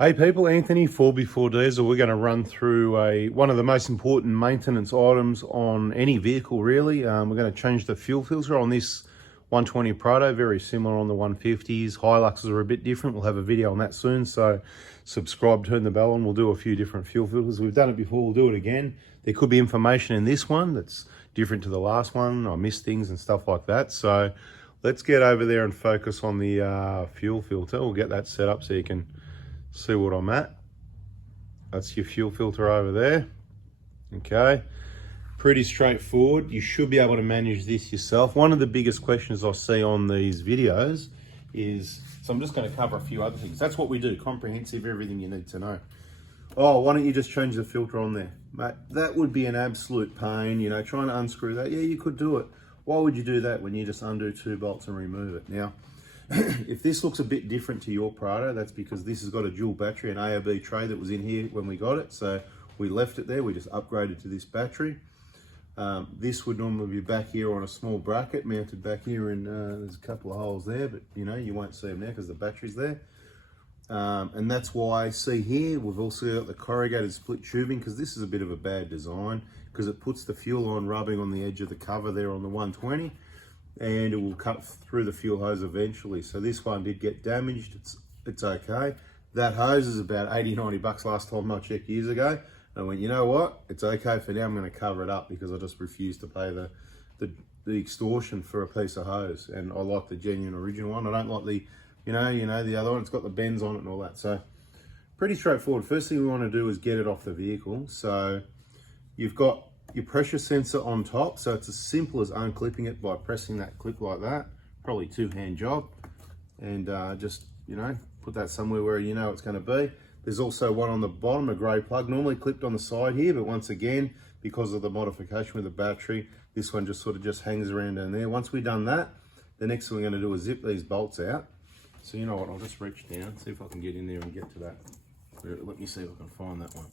Hey people, Anthony, 4x4 Diesel. We're going to run through one of the most important maintenance items on any vehicle really. We're going to change the fuel filter on this 120 Prado, very similar on the 150s. Hiluxes are a bit different. We'll have a video on that soon, so subscribe, turn the bell on. We'll do a few different fuel filters. We've done it before, we'll do it again. There could be information in this one that's different to the last one. I missed things and stuff like that. So let's get over there and focus on the fuel filter. We'll get that set up so you can see what I'm at. That's your fuel filter over there. Okay, pretty straightforward. You should be able to manage this yourself. One of the biggest questions I see on these videos is, so I'm just going to cover a few other things. That's what we do, comprehensive, everything you need to know. Oh, why don't you just change the filter on there? Mate, that would be an absolute pain, you know, trying to unscrew that. Yeah, you could do it. Why would you do that when you just undo 2 bolts and remove it? Now, if this looks a bit different to your Prado, that's because this has got a dual battery, an A or B tray that was in here when we got it. So we left it there, we just upgraded to this battery. This would normally be back here on a small bracket mounted back here, and there's a couple of holes there, but you know, you won't see them there because the battery's there. And that's why, see here, we've also got the corrugated split tubing, because this is a bit of a bad design, because it puts the fuel on rubbing on the edge of the cover there on the 120. And it will cut through the fuel hose eventually. So this one did get damaged. It's okay. That hose is about 80-90 bucks last time I checked years ago. And I went, you know what? It's okay for now. I'm going to cover it up because I just refuse to pay the extortion for a piece of hose. And I like the genuine original one. I don't like the, you know, the other one. It's got the bends on it and all that. So pretty straightforward. First thing we want to do is get it off the vehicle. So you've got your pressure sensor on top, so it's as simple as unclipping it by pressing that clip like that. Probably 2-hand job, and just, you know, put that somewhere where you know it's going to be. There's also one on the bottom, a grey plug, normally clipped on the side here, but once again, because of the modification with the battery, this one just sort of just hangs around down there. Once we've done that, the next thing we're going to do is zip these bolts out. So you know what, I'll just reach down, see if I can get in there and get to that. Let me see if I can find that one.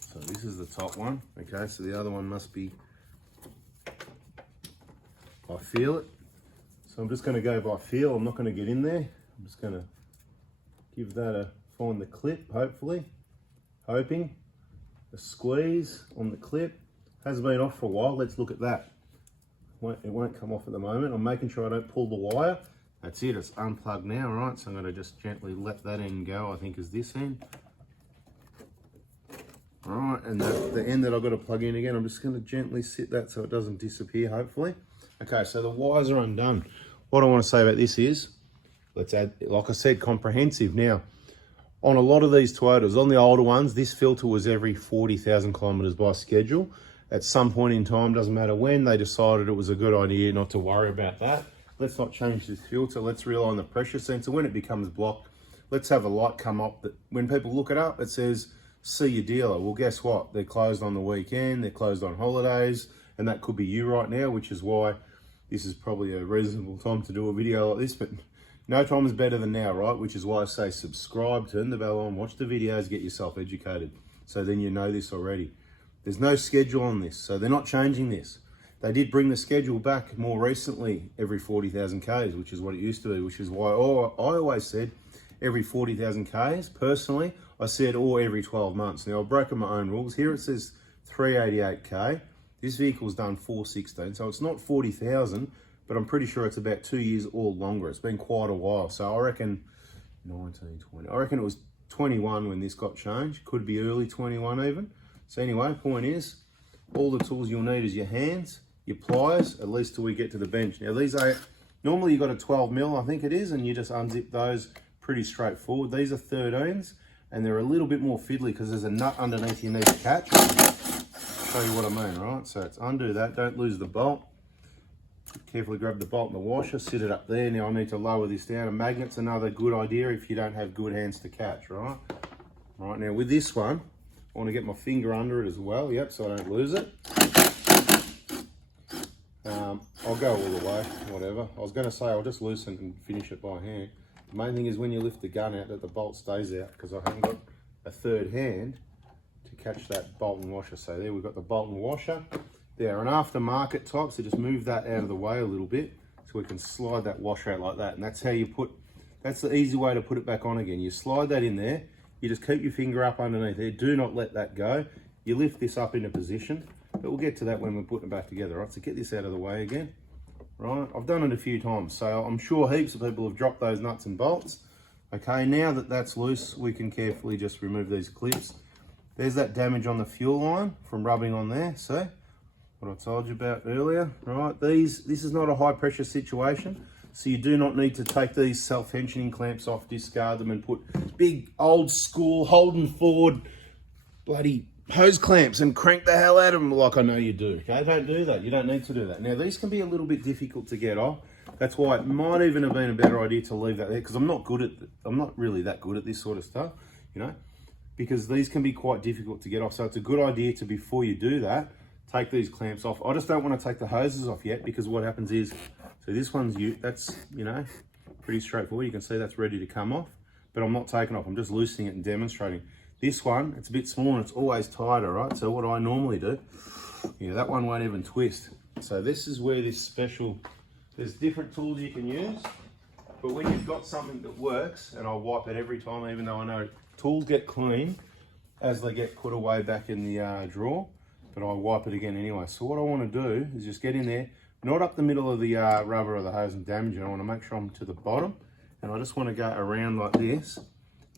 So this is the top one, okay, so the other one must be, I feel it. So I'm just going to go by feel, I'm not going to get in there. I'm just going to give that find the clip, hopefully, hoping, a squeeze on the clip. Has been off for a while, let's look at that. It won't come off at the moment. I'm making sure I don't pull the wire. That's it, it's unplugged now, right? So I'm going to just gently let that end go, I think is this end. All right, and the end that I've got to plug in again, I'm just going to gently sit that so it doesn't disappear, hopefully. Okay, so the wires are undone. What I want to say about this is, let's add, like I said, comprehensive. Now, on a lot of these Toyotas, on the older ones, this filter was every 40,000 kilometers by schedule. At some point in time, doesn't matter when, they decided it was a good idea not to worry about that. Let's not change this filter. Let's rely on the pressure sensor. When it becomes blocked, let's have a light come up that when people look it up, it says, see your dealer. Well, guess what? They're closed on the weekend, they're closed on holidays, and that could be you right now, which is why this is probably a reasonable time to do a video like this, but no time is better than now, right? Which is why I say subscribe, turn the bell on, watch the videos, get yourself educated. So then you know this already. There's no schedule on this, so they're not changing this. They did bring the schedule back more recently, every 40,000 Ks, which is what it used to be, which is why I always said every 40,000 Ks. Personally, I said every 12 months. Now, I've broken my own rules. Here it says 388K. This vehicle's done 416, so it's not 40,000, but I'm pretty sure it's about 2 years or longer. It's been quite a while. So I reckon 19, 20. I reckon it was 21 when this got changed. Could be early 21 even. So anyway, point is, all the tools you'll need is your hands, your pliers, at least till we get to the bench. Now, these are, normally you've got a 12 mil, I think it is, and you just unzip those, pretty straightforward. These are 13s. And they're a little bit more fiddly because there's a nut underneath you need to catch. Show you what I mean, right? So it's undo that, don't lose the bolt. Carefully grab the bolt and the washer, sit it up there. Now I need to lower this down. A magnet's another good idea if you don't have good hands to catch, right? Right, now with this one, I want to get my finger under it as well, yep, so I don't lose it. I'll go all the way, whatever. I was going to say I'll just loosen and finish it by hand. The main thing is when you lift the gun out that the bolt stays out, because I haven't got a third hand to catch that bolt and washer. So there we've got the bolt and washer. They're an aftermarket type, so just move that out of the way a little bit so we can slide that washer out like that. And that's how you put, that's the easy way to put it back on again. You slide that in there, You just keep your finger up underneath there. Do not let that go. You lift this up into position, but we'll get to that when we're putting it back together, right? So get this out of the way again, right? I've done it a few times, so I'm sure heaps of people have dropped those nuts and bolts. Okay, now that that's loose, we can carefully just remove these clips. There's that damage on the fuel line from rubbing on there, see? What I told you about earlier, right? This is not a high pressure situation, so you do not need to take these self-tensioning clamps off, discard them and put big old school Holden Ford bloody hose clamps and crank the hell out of them like I know you do. Okay, don't do that. You don't need to do that. Now these can be a little bit difficult to get off. That's why it might even have been a better idea to leave that there, because I'm not really that good at this sort of stuff, you know, because these can be quite difficult to get off. So it's a good idea to, before you do that, take these clamps off. I just don't want to take the hoses off yet, because what happens is, so this one's, that's, you know, pretty straightforward. You can see that's ready to come off, but I'm not taking off. I'm just loosening it and demonstrating. This one, it's a bit smaller and it's always tighter, right? So what I normally do, yeah, that one won't even twist. So this is where this special, there's different tools you can use, but when you've got something that works, and I wipe it every time, even though I know tools get clean as they get put away back in the drawer, but I wipe it again anyway. So what I want to do is just get in there, not up the middle of the rubber or the hose and damage it. I want to make sure I'm to the bottom, and I just want to go around like this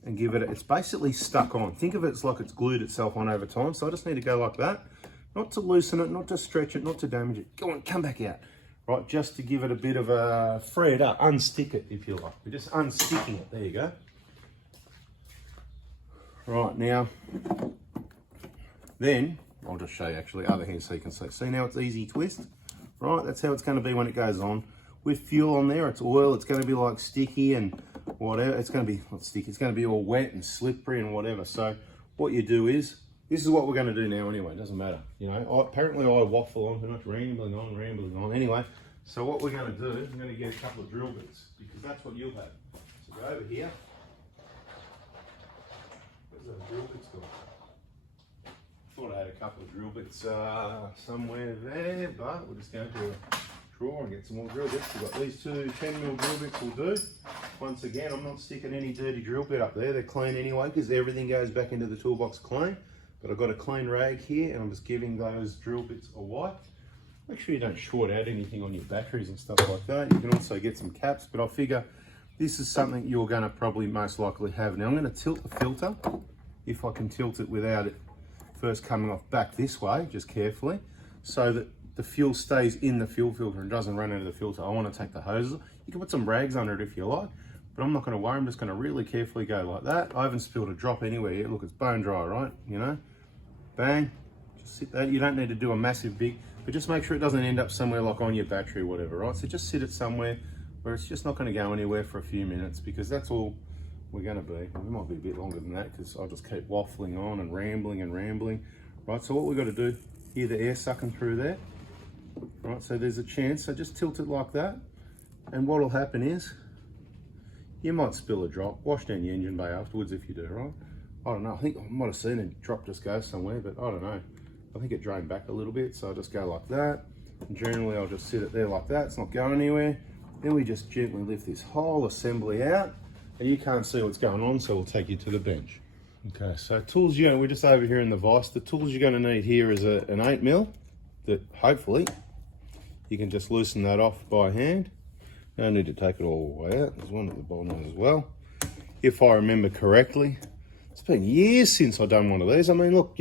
and give it, it's basically stuck on. Think of it as like it's glued itself on over time. So I just need to go like that, not to loosen it, not to stretch it, not to damage it. Go on, come back out. Right, just to give it a bit of a, free it up, unstick it if you like. We're just unsticking it, there you go. Right, now, then, I'll just show you actually other hand so you can see. See now it's easy twist, right? That's how it's gonna be when it goes on. With fuel on there, it's oil, it's gonna be like sticky and whatever. It's gonna be, not sticky, it's gonna be all wet and slippery and whatever. So what you do is, this is what we're gonna do now anyway, it doesn't matter. You know, apparently I waffle on too much, rambling on. Anyway, so what we're gonna do, I'm gonna get a couple of drill bits, because that's what you'll have. So go over here. Where's those drill bits gone? Thought I had a couple of drill bits somewhere there, but we'll just go to a drawer and get some more drill bits. We've got these two 10mm drill bits will do. Once again, I'm not sticking any dirty drill bit up there. They're clean anyway, because everything goes back into the toolbox clean. But I've got a clean rag here, and I'm just giving those drill bits a wipe. Make sure you don't short out anything on your batteries and stuff like that. You can also get some caps, but I figure this is something you're going to probably most likely have. Now I'm going to tilt the filter, if I can tilt it without it first coming off back this way, just carefully, so that the fuel stays in the fuel filter and doesn't run into the filter. I want to take the hoses. You can put some rags under it if you like, but I'm not going to worry. I'm just going to really carefully go like that. I haven't spilled a drop anywhere yet. Look, it's bone dry, right? You know, bang, just sit there. You don't need to do a massive big, but just make sure it doesn't end up somewhere like on your battery or whatever, right? So just sit it somewhere where it's just not going to go anywhere for a few minutes, because that's all we're going to be. It might be a bit longer than that, because I'll just keep waffling on and rambling. Right, so what we've got to do, hear the air sucking through there. Right, so there's a chance, so just tilt it like that, and what'll happen is you might spill a drop. Wash down your engine bay afterwards if you do, right? I don't know, I think I might have seen a drop just go somewhere, but I don't know. I think it drained back a little bit, so I'll just go like that. And generally I'll just sit it there like that, it's not going anywhere. Then we just gently lift this whole assembly out, and you can't see what's going on, so we'll take you to the bench. Okay, so tools, we're just over here in the vise. The tools you're going to need here is an 8mm that hopefully you can just loosen that off by hand. No need to take it all the way out. There's one at the bottom as well. If I remember correctly, it's been years since I've done one of these. I mean, look,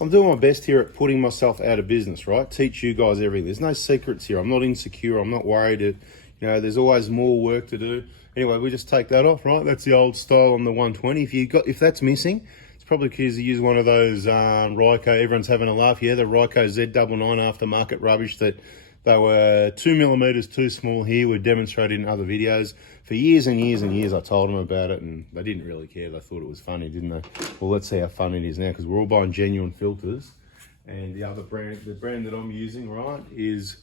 I'm doing my best here at putting myself out of business, right? Teach you guys everything. There's no secrets here. I'm not insecure. I'm not worried. There's always more work to do. Anyway, we just take that off, right? That's the old style on the 120. If that's missing, it's probably because you use one of those Ryco. Everyone's having a laugh. Yeah, the Ryco Z99 aftermarket rubbish that they were 2mm too small here. We've demonstrated in other videos. For years and years and years, I told them about it, and they didn't really care. They thought it was funny, didn't they? Well, let's see how fun it is now, because we're all buying genuine filters. And the other brand, the brand that I'm using, right, is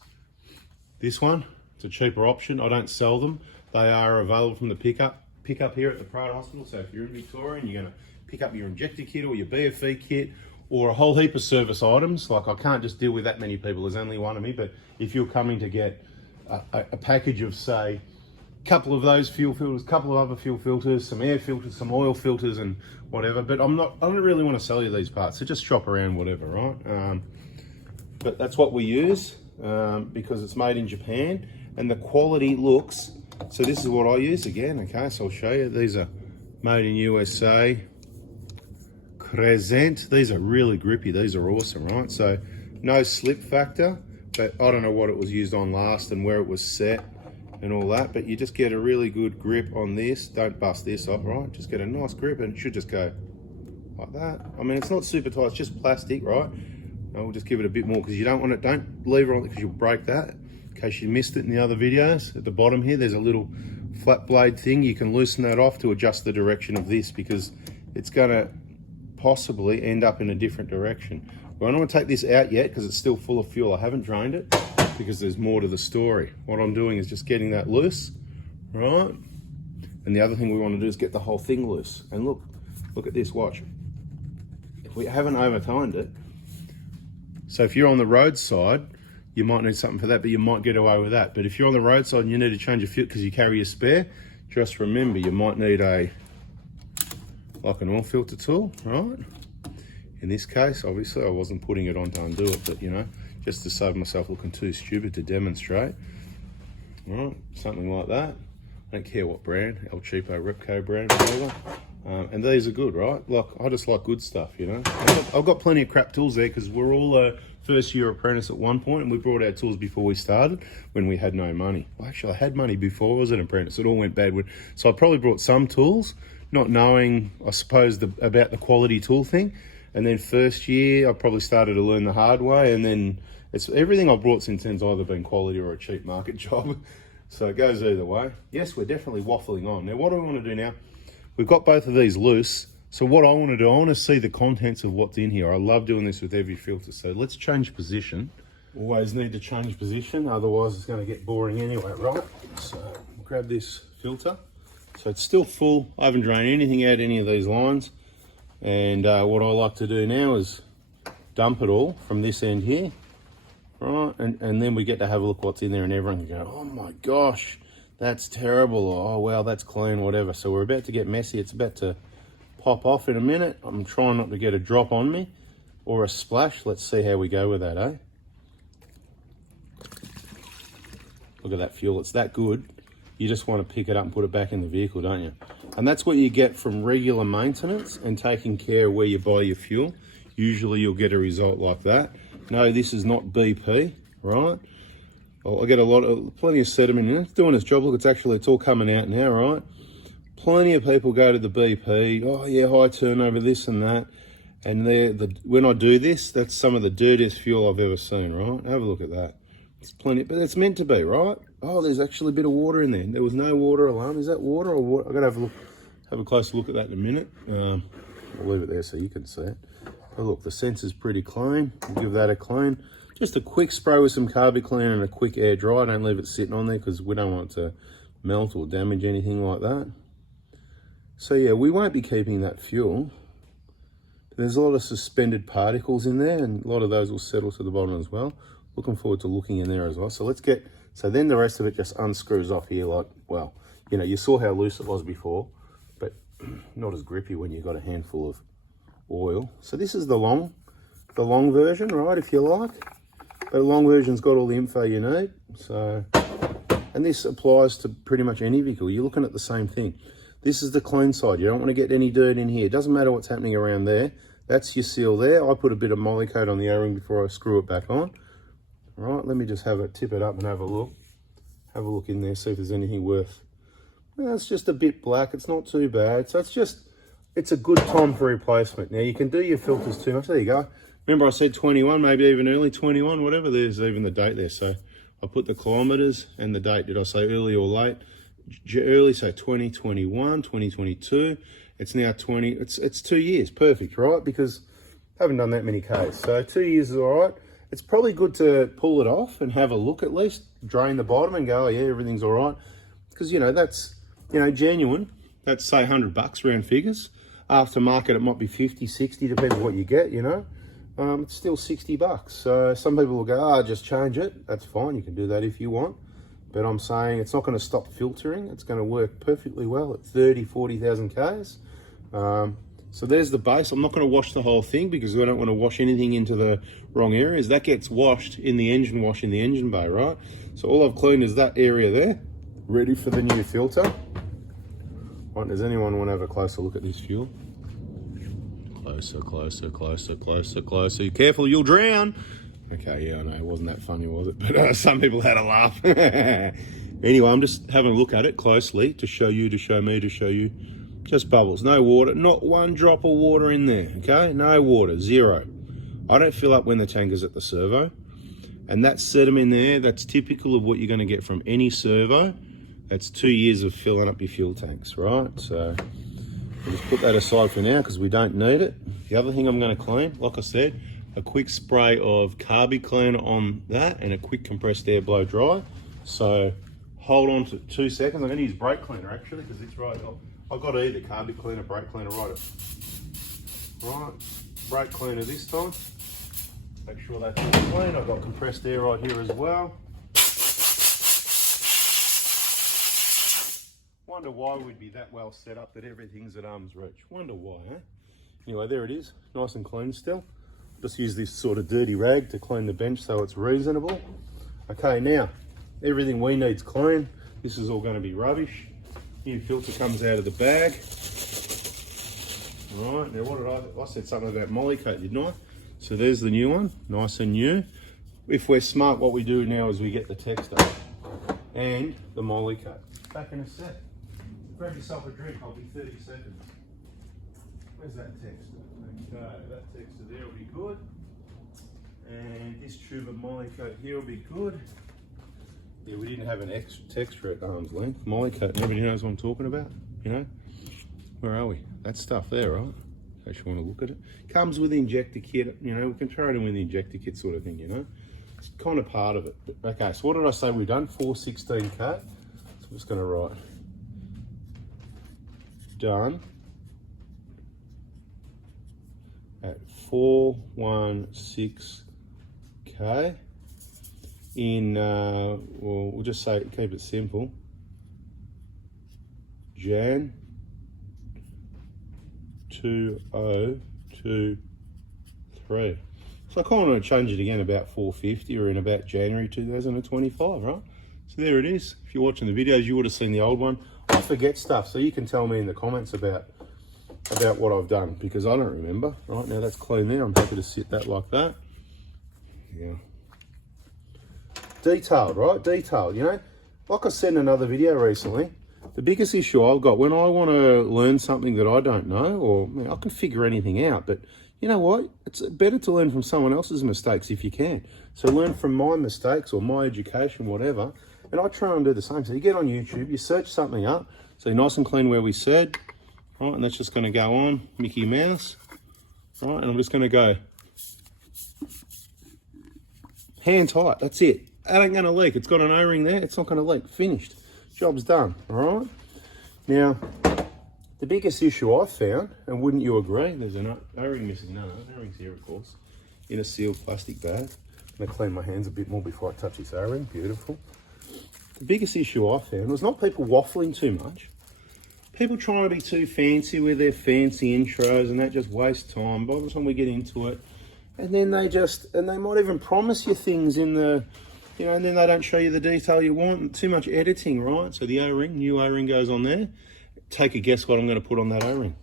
this one. It's a cheaper option. I don't sell them. They are available from the pickup here at the Prado Hospital. So if you're in Victoria and you're going to pick up your injector kit or your BFE kit or a whole heap of service items, like I can't just deal with that many people. There's only one of me. But if you're coming to get a package of, say, couple of those fuel filters, couple of other fuel filters, some air filters, some oil filters and whatever. But I don't really want to sell you these parts, so just shop around whatever, right? But that's what we use because it's made in Japan and the quality looks, so this is what I use again, okay, so I'll show you. These are made in USA, Crescent. These are really grippy, these are awesome, right? So no slip factor, but I don't know what it was used on last and where it was set and all that, but you just get a really good grip on this. Don't bust this off, right? Just get a nice grip and it should just go like that. I mean, it's not super tight, it's just plastic, right? I'll just give it a bit more because you don't want it, don't leave it on it because you'll break that. In case you missed it in the other videos, at the bottom here, there's a little flat blade thing. You can loosen that off to adjust the direction of this because it's gonna possibly end up in a different direction. Well, I don't want to take this out yet because it's still full of fuel. I haven't drained it because there's more to the story. What I'm doing is just getting that loose, right? And the other thing we want to do is get the whole thing loose. And look at this, watch. If we haven't over-timed it, so if you're on the roadside, you might need something for that, but you might get away with that. But if you're on the roadside and you need to change a fuel because you carry a spare, just remember you might need like an oil filter tool, right? In this case, obviously I wasn't putting it on to undo it, but you know, just to save myself looking too stupid to demonstrate. All right, something like that. I don't care what brand, El Cheapo, Repco brand, whatever. And these are good, right? Like, I just like good stuff, you know? I've got plenty of crap tools there because we're all a first year apprentice at one point and we brought our tools before we started when we had no money. Well, actually, I had money before I was an apprentice. It all went bad. So I probably brought some tools, not knowing, I suppose, about the quality tool thing. And then first year, I probably started to learn the hard way. And then everything I brought since then's either been quality or a cheap market job. So it goes either way. Yes, we're definitely waffling on. Now, what do we want to do now? We've got both of these loose. So what I want to do, I want to see the contents of what's in here. I love doing this with every filter. So let's change position. Always need to change position, otherwise it's going to get boring anyway, right? So grab this filter. So it's still full. I haven't drained anything out any of these lines. And what I like to do now is dump it all from this end here, right? And then we get to have a look what's in there and everyone can go, oh my gosh, that's terrible. Oh, well, that's clean, whatever. So we're about to get messy. It's about to pop off in a minute. I'm trying not to get a drop on me or a splash. Let's see how we go with that, eh? Look at that fuel. It's that good. You just want to pick it up and put it back in the vehicle, don't you? And that's what you get from regular maintenance and taking care of where you buy your fuel. Usually you'll get a result like that. No, this is not BP, right? I get plenty of sediment in it. It's doing its job. Look, it's all coming out now, right? Plenty of people go to the BP. Oh yeah, high turnover, this and that. And when I do this, that's some of the dirtiest fuel I've ever seen, right? Have a look at that. It's plenty, but it's meant to be, right? Oh, there's actually a bit of water in there. There was no water alarm. Is that water or water? I've got to have a closer look at that in a minute. I'll leave it there so you can see it. But look, the sensor's pretty clean. We'll give that a clean. Just a quick spray with some Carby Clean and a quick air dry. Don't leave it sitting on there because we don't want it to melt or damage anything like that. So yeah, we won't be keeping that fuel. There's a lot of suspended particles in there and a lot of those will settle to the bottom as well. Looking forward to looking in there as well. So so then the rest of it just unscrews off here like, well, you know, you saw how loose it was before, but not as grippy when you've got a handful of oil. So this is the long version, right, if you like. The long version's got all the info you need. So, and this applies to pretty much any vehicle. You're looking at the same thing. This is the clean side. You don't want to get any dirt in here. It doesn't matter what's happening around there. That's your seal there. I put a bit of Molykote on the O-ring before I screw it back on. All right, let me just tip it up and have a look. Have a look in there, see if there's anything worth. Well, it's just a bit black. It's not too bad. So it's a good time for replacement. Now you can do your filters too much. There you go. Remember I said 21, maybe even early 21, whatever. There's even the date there. So I put the kilometers and the date. Did I say early or late? Early, so 2021, 2022. It's now 20. It's 2 years. Perfect, right? Because I haven't done that many Ks. So 2 years is all right. It's probably good to pull it off and have a look at least, drain the bottom and go, oh yeah, everything's all right. Because, you know, that's, you know, genuine. That's say $100 round figures. Aftermarket, it might be 50, 60, depends what you get, you know. It's still $60. So some people will go, just change it. That's fine. You can do that if you want. but I'm saying it's not going to stop filtering. It's going to work perfectly well at 30, 40,000 Ks. So there's the base. I'm not going to wash the whole thing because I don't want to wash anything into the wrong areas. That gets washed in the engine wash in the engine bay, right? So all I've cleaned is that area there, ready for the new filter. Right, does anyone want to have a closer look at this fuel? Closer, closer, closer, closer, closer. Careful, you'll drown. Okay, yeah, I know, it wasn't that funny, was it? But some people had a laugh. Anyway, I'm just having a look at it closely to show you, to show me, to show you. Just bubbles, no water, not one drop of water in there, okay? No water, zero. I don't fill up when the tanker's at the servo. And that sediment there, that's typical of what you're gonna get from any servo. That's 2 years of filling up your fuel tanks, right? So we'll just put that aside for now because we don't need it. The other thing I'm gonna clean, like I said, a quick spray of Carby Cleaner on that and a quick compressed air blow dry. So hold on to 2 seconds. I'm gonna use brake cleaner actually because it's right. I've got either Carby Cleaner, brake cleaner, right, brake cleaner this time. Make sure that's all clean. I've got compressed air right here as well. Wonder why we'd be that well set up that everything's at arm's reach. Wonder why, eh? Anyway, there it is, nice and clean still. Just use this sort of dirty rag to clean the bench so it's reasonable. Okay, now, everything we need's clean. This is all gonna be rubbish. New filter comes out of the bag. Right, now what did I said something about Molykote, didn't I? So there's the new one, nice and new. If we're smart, what we do now is we get the texter and the Molykote. Back in a sec. Grab yourself a drink, I'll be 30 seconds. Where's that texter? Okay, that texter there will be good. And this tube of Molykote here will be good. Yeah, we didn't have an extra texture at arm's length. Molykote, nobody knows what I'm talking about, you know? Where are we? That stuff there, right? In case you want to look at it. Comes with the injector kit, you know, we can throw it in with the injector kit sort of thing, you know? It's kind of part of it. But, okay, so what did I say we've done? 416K. So I'm just going to write done at 416K. In, well, we'll just say, keep it simple, Jan 2023. So I kind of want to change it again about 450 or in about January 2025, right? So there it is. If you're watching the videos, you would have seen the old one. I forget stuff, so you can tell me in the comments about what I've done because I don't remember. Right now that's clean there. I'm happy to sit that like that. Yeah. Detailed, right? Detailed, you know? Like I said in another video recently, the biggest issue I've got when I want to learn something that I don't know, or I can figure anything out, but you know what? It's better to learn from someone else's mistakes if you can. So learn from my mistakes or my education, whatever, and I try and do the same. So you get on YouTube, you search something up, so you're nice and clean where we said, right? And that's just going to go on, Mickey Mouse, right? And I'm just going to go hand tight, that's it. That ain't going to leak. It's got an O-ring there. It's not going to leak. Finished. Job's done. All right. Now, the biggest issue I've found, and wouldn't you agree, there's an O-ring missing. No, O-ring's here, of course, in a sealed plastic bag. I'm going to clean my hands a bit more before I touch this O-ring. Beautiful. The biggest issue I found was not people waffling too much. People trying to be too fancy with their fancy intros, and that just wastes time. By the time we get into it, and then they might even promise you things in the, you know, and then they don't show you the detail you want. Too much editing, right? So the O-ring, new O-ring goes on there. Take a guess what I'm going to put on that O-ring.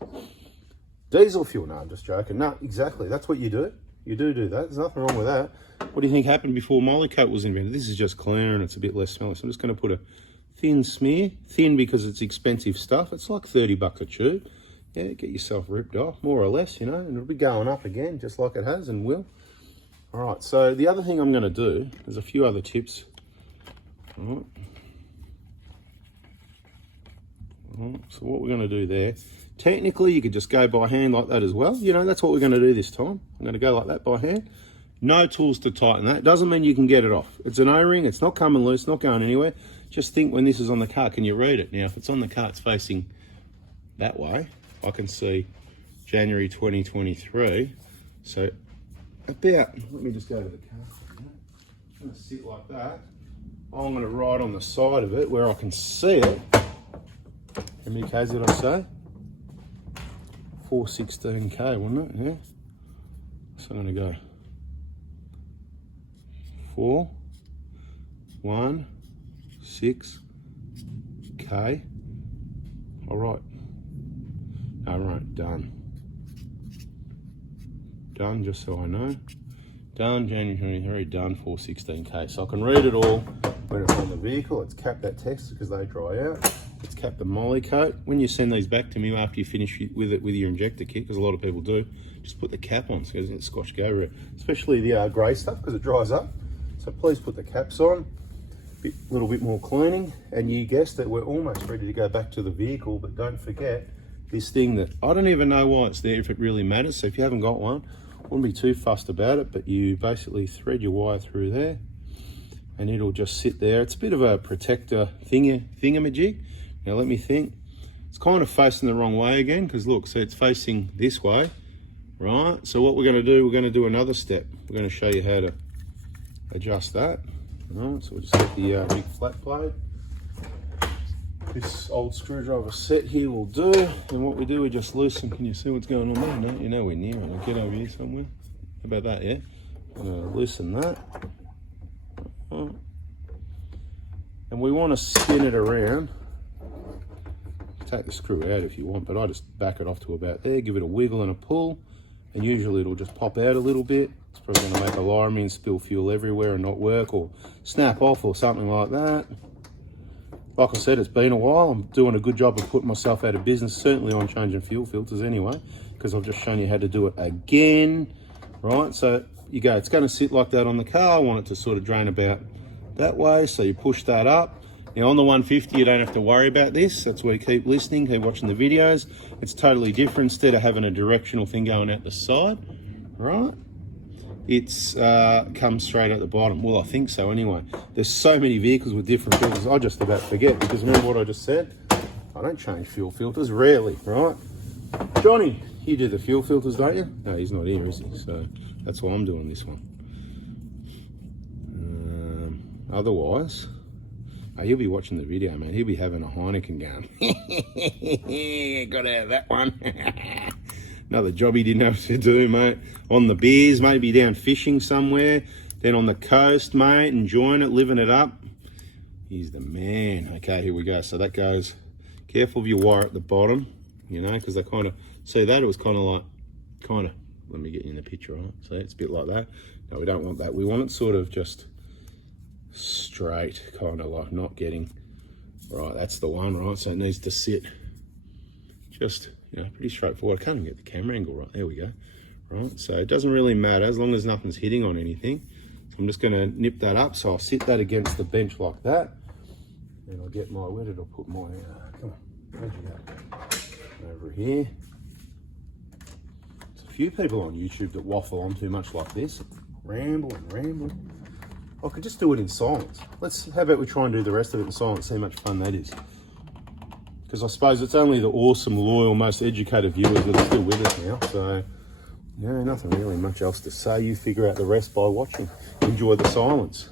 Diesel fuel. No, I'm just joking. No, exactly. That's what you do. You do that. There's nothing wrong with that. What do you think happened before Molykote was invented? This is just cleaner and it's a bit less smelly. So I'm just going to put a thin smear. Thin because it's expensive stuff. It's like 30 bucks a tube. Yeah, get yourself ripped off, more or less, you know, and it'll be going up again, just like it has and will. All right, so the other thing I'm going to do, there's a few other tips. All right. So what we're going to do there, technically you could just go by hand like that as well. You know, that's what we're going to do this time. I'm going to go like that by hand. No tools to tighten that. Doesn't mean you can get it off. It's an O-ring. It's not coming loose, not going anywhere. Just think when this is on the car, can you read it? Now, if it's on the car, it's facing that way. I can see January 2023. So about, let me just go to the car. I'm going to sit like that. I'm going to ride on the side of it where I can see it. How many Ks did I say? 416K, wasn't it? Yeah. So I'm going to go 4, 1, 6, K. All right. All right, done. Done, just so I know. Done, January 23, done, 416K. So I can read it all when it's on the vehicle. Let's cap that text because they dry out. Let's cap the moly coat. When you send these back to me after you finish with it with your injector kit, because a lot of people do, just put the cap on so it doesn't scotch over it. Especially the grey stuff because it dries up. So please put the caps on. Little bit more cleaning, and you guessed that we're almost ready to go back to the vehicle. But don't forget this thing that I don't even know why it's there if it really matters. So if you haven't got one, wouldn't be too fussed about it, but you basically thread your wire through there and it'll just sit there. It's a bit of a protector thingamajig. Now let me think. It's kind of facing the wrong way again because look, so it's facing this way, right? So what we're going to do, we're going to do another step. We're going to show you how to adjust that. Right, so we'll just get the big flat blade. This old screwdriver set here will do, and what we do, we just loosen. Can you see what's going on there? No, you're nowhere near it. I'll get over here somewhere. How about that, yeah? I'm going to loosen that. And we want to spin it around. Take the screw out if you want, but I just back it off to about there, give it a wiggle and a pull, and usually it'll just pop out a little bit. It's probably going to make a Laramin spill fuel everywhere and not work, or snap off or something like that. Like I said, it's been a while. I'm doing a good job of putting myself out of business, certainly on changing fuel filters anyway, because I've just shown you how to do it again, right? So you go, it's going to sit like that on the car. I want it to sort of drain about that way, so you push that up. Now on the 150, you don't have to worry about this. That's where you keep listening, keep watching the videos. It's totally different. Instead of having a directional thing going out the side, right? It's comes straight at the bottom. Well, I think so anyway. There's so many vehicles with different filters, I just about forget, because remember what I just said? I don't change fuel filters, rarely, right? Johnny, you do the fuel filters, don't you? No, he's not here, is he? So that's why I'm doing this one. Otherwise, he'll be watching the video, man. He'll be having a Heineken going. Gotta have that one. Another job he didn't have to do, mate. On the beers, maybe down fishing somewhere. Then on the coast, mate, enjoying it, living it up. He's the man. Okay, here we go. So that goes, careful of your wire at the bottom, you know, because they kind of, see that? It was kind of like, let me get you in the picture, right? So it's a bit like that. No, we don't want that. We want it sort of just straight, kind of like not getting, right, that's the one, right? So it needs to sit just, you know, pretty straightforward. I can't even get the camera angle right. There we go. Right, so it doesn't really matter as long as nothing's hitting on anything. So I'm just going to nip that up. So I'll sit that against the bench like that. And I'll get my, where did I put my, come on, where'd you go? Over here. There's a few people on YouTube that waffle on too much like this. Ramble and ramble. I could just do it in silence. How about we try and do the rest of it in silence, see how much fun that is. Because I suppose it's only the awesome, loyal, most educated viewers that are still with us now. So, yeah, nothing really much else to say. You figure out the rest by watching. Enjoy the silence.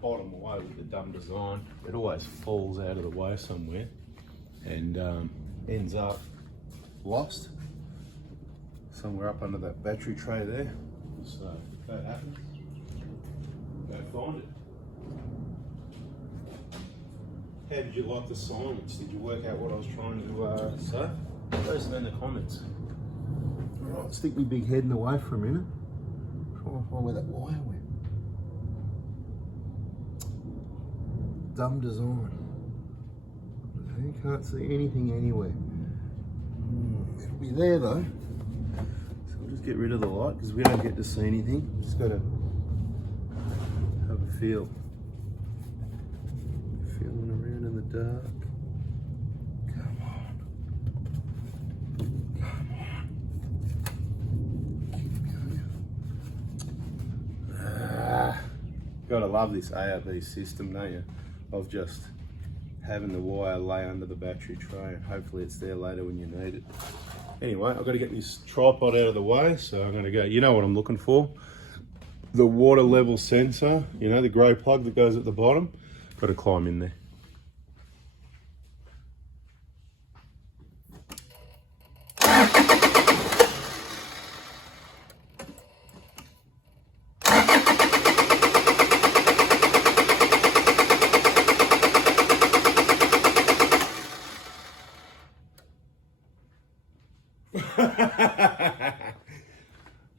bottom wire with the dumb design, it always falls out of the way somewhere and ends up lost somewhere up under that battery tray there. So if that happens, go find it. How did you like the silence? Did you work out what I was trying to say? Let us know in the comments. Alright, stick my big head in the way for a minute. Try and find where that wire went. Dumb design. You can't see anything anywhere. It'll be there though. So we'll just get rid of the light because we don't get to see anything. Just got to have a feel. Feeling around in the dark. Come on. Come on. Gotta love this ARB system, don't you? Of just having the wire lay under the battery tray and hopefully it's there later when you need it. Anyway, I've got to get this tripod out of the way, so I'm going to go, you know what I'm looking for? The water level sensor, you know, the grey plug that goes at the bottom. Got to climb in there.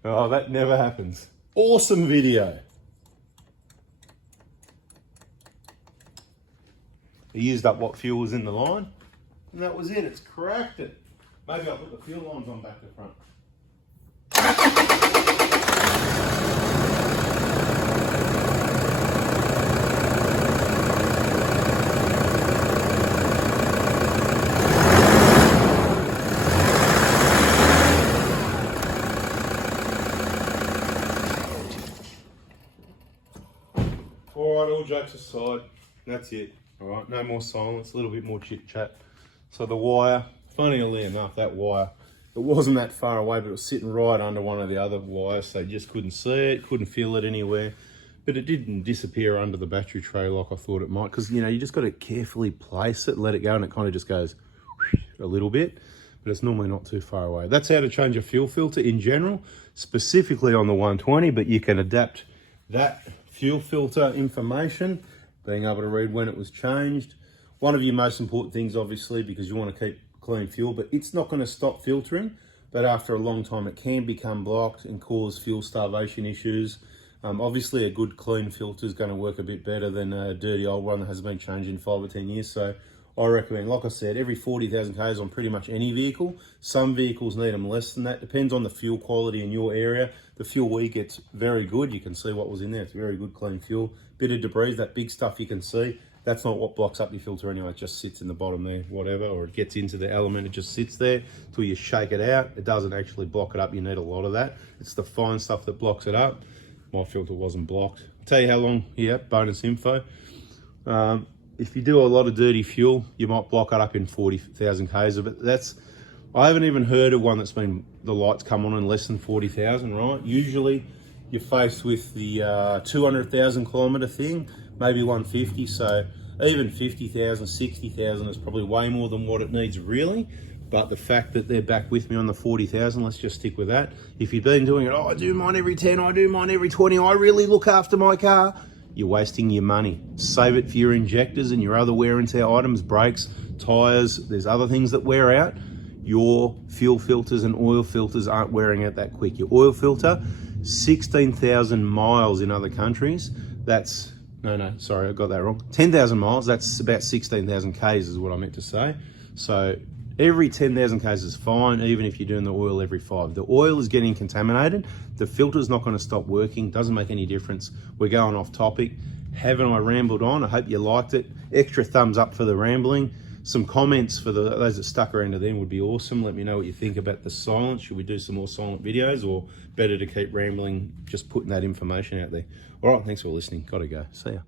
Oh, that never happens. Awesome video. He used up what fuel was in the line, and that was it. It's cracked it. Maybe I'll put the fuel lines on back to front. Alright, all jokes aside, that's it. Alright, no more silence, a little bit more chit chat. So the wire, funnily enough, that wire, it wasn't that far away, but it was sitting right under one of the other wires, so you just couldn't see it, couldn't feel it anywhere. But it didn't disappear under the battery tray like I thought it might, because you know, you just got to carefully place it, let it go, and it kind of just goes a little bit, but it's normally not too far away. That's how to change a fuel filter in general, specifically on the 120, but you can adapt that fuel filter information, being able to read when it was changed. One of your most important things, obviously, because you want to keep clean fuel, but it's not going to stop filtering, but after a long time it can become blocked and cause fuel starvation issues. Obviously a good clean filter is going to work a bit better than a dirty old one that hasn't been changed in 5 or 10 years. So I recommend, like I said, every 40,000 k's on pretty much any vehicle. Some vehicles need them less than that. Depends on the fuel quality in your area. The fuel we get's very good. You can see what was in there. It's very good, clean fuel. Bit of debris, that big stuff you can see. That's not what blocks up your filter anyway. It just sits in the bottom there, whatever, or it gets into the element. It just sits there till you shake it out. It doesn't actually block it up. You need a lot of that. It's the fine stuff that blocks it up. My filter wasn't blocked. I'll tell you how long, yeah, bonus info. If you do a lot of dirty fuel, you might block it up in 40,000 k's. But that's, I haven't even heard of one that's been, the lights come on in less than 40,000, right? Usually you're faced with the 200,000 kilometer thing, maybe 150. So even 50,000, 60,000 is probably way more than what it needs really. But the fact that they're back with me on the 40,000, let's just stick with that. If you've been doing it, oh, I do mine every 10, I do mine every 20, I really look after my car, you're wasting your money. Save it for your injectors and your other wear and tear items, brakes, tires, there's other things that wear out. Your fuel filters and oil filters aren't wearing out that quick. Your oil filter, 16,000 miles in other countries. That's, no, sorry, I got that wrong. 10,000 miles, that's about 16,000 Ks is what I meant to say. So every 10,000 Ks is fine, even if you're doing the oil every 5. The oil is getting contaminated. The filter's not going to stop working. Doesn't make any difference. We're going off topic. Haven't I rambled on? I hope you liked it. Extra thumbs up for the rambling. Some comments for those that stuck around to them would be awesome. Let me know what you think about the silence. Should we do some more silent videos, or better to keep rambling, just putting that information out there? All right, thanks for listening. Gotta go. See ya.